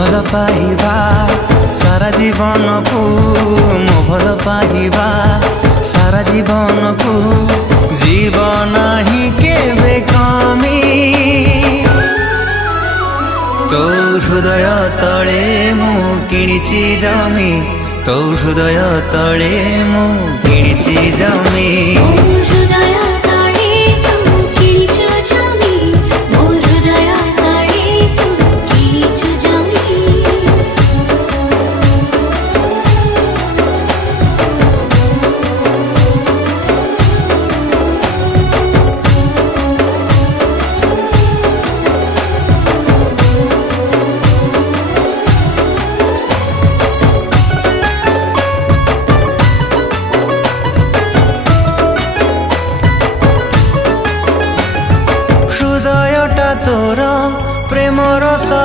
भल पाइबा सारा जीवन को मो भल पाइबा सारा जीवन को जीवन ही केबे कमी तो हृदय तले मु किणिची जमी तो हृदय तले मु किणिची जमी।